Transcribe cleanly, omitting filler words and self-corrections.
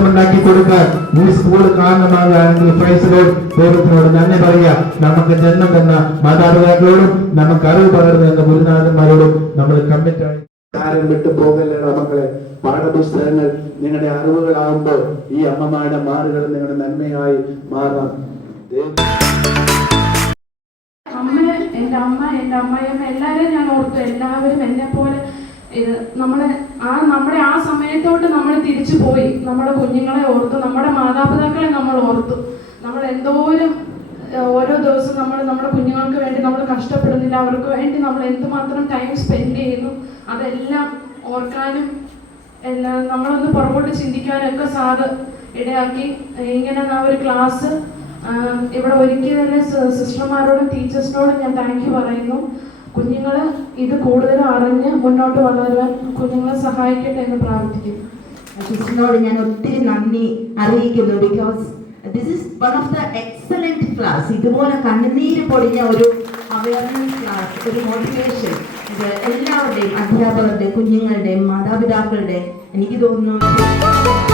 അവസരമുണ്ടാക്കി കൊടുക്കാൻ ഈ സ്കൂൾ കാരണമാകുകയാണെങ്കിൽ പ്രൈസിനോട് ദൈവത്തിനോട് നന്ദി പറയുക. നമുക്ക് ജന്മം തന്ന മാതാപിതാക്കളോടും നമുക്ക് അറിവ് പകർന്നു തന്ന ഗുരുനാഥന്മാരോടും നമ്മൾ കമ്മിറ്റായി ആരും വിട്ടു പോകല്ലേടാ മക്കളെ. പാഠപുസ്തകങ്ങൾ നിങ്ങളുടെ അറിവുകളാകുമ്പോൾ ഈ അമ്മമാരുടെ മാറുകൾ നിങ്ങളുടെ നന്മയായി മാറാം. എന്റെ അമ്മയമ്മ എല്ലാവരെയും ഞാൻ ഓർത്തു. എല്ലാവരും എന്നെ പോലെ ഇത് നമ്മുടെ ആ സമയത്തോട്ട് നമ്മൾ തിരിച്ചു പോയി. നമ്മുടെ കുഞ്ഞുങ്ങളെ ഓർത്തു, നമ്മുടെ മാതാപിതാക്കളെ നമ്മൾ ഓർത്തു. നമ്മൾ എന്തോരം ഓരോ ദിവസം നമ്മുടെ കുഞ്ഞുങ്ങൾക്ക് വേണ്ടി നമ്മൾ കഷ്ടപ്പെടുന്നില്ല, അവർക്ക് വേണ്ടി നമ്മൾ എന്തുമാത്രം ടൈം സ്പെൻഡ് ചെയ്യുന്നു. അതെല്ലാം ഓർക്കാനും എല്ലാം നമ്മളൊന്ന് പുറകോട്ട് ചിന്തിക്കാനൊക്കെ സാറ് ഇടയാക്കി. ഇങ്ങനെ ഒരു ക്ലാസ് ഇവിടെ ഒരുക്കിയതിലെ സിസ്റ്റർമാരോടും ടീച്ചേഴ്സിനോടും ഞാൻ താങ്ക് യു പറയുന്നു. കുഞ്ഞുങ്ങൾ ഇത് കൂടുതലും അറിഞ്ഞ് മുന്നോട്ട് വളരുവാൻ കുഞ്ഞുങ്ങളെ സഹായിക്കട്ടെ എന്ന് പ്രാർത്ഥിക്കുന്നു. സിസ്റ്ററിനോട് ഞാൻ ഒത്തിരി നന്ദി അറിയിക്കുന്നു. Because this is one of the excellent class. ഇതുപോലെ കണ്ണുനീര് പൊടിഞ്ഞ ഒരു അവയർനെസ് ക്ലാസ്, ഒരു മോട്ടിവേഷൻ, ഇത് എല്ലാവരുടെയും, അധ്യാപകരുടെയും കുഞ്ഞുങ്ങളുടെയും മാതാപിതാക്കളുടെയും എനിക്ക് തോന്നുന്നു